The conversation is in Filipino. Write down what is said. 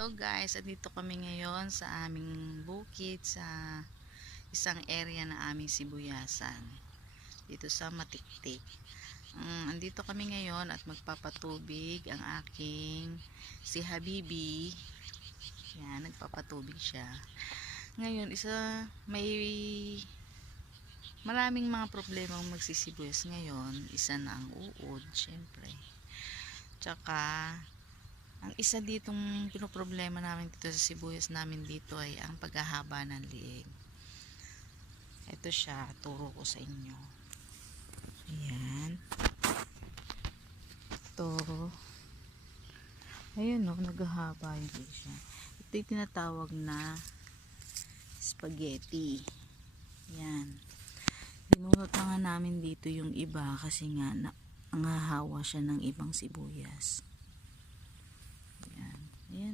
Hello guys, andito kami ngayon sa aming bukid sa isang area na aming sibuyasan dito sa Matiktik. Andito kami ngayon at magpapatubig ang aking si Habibi. Yan, nagpapatubig siya. Ngayon, may maraming mga problema ang magsisibuyas ngayon. Isa na ang uod, syempre. Tsaka ang isa ditong pinoproblema namin dito sa sibuyas namin dito ay ang paghahaba ng liig. Ito siya, turo ko sa inyo. Ayan. Ito. Ayan o, naghahaba yung liig siya. Ito yung tinatawag na spaghetti. Ayan. Binunot na nga namin dito yung iba kasi nga nangahawa siya ng ibang sibuyas.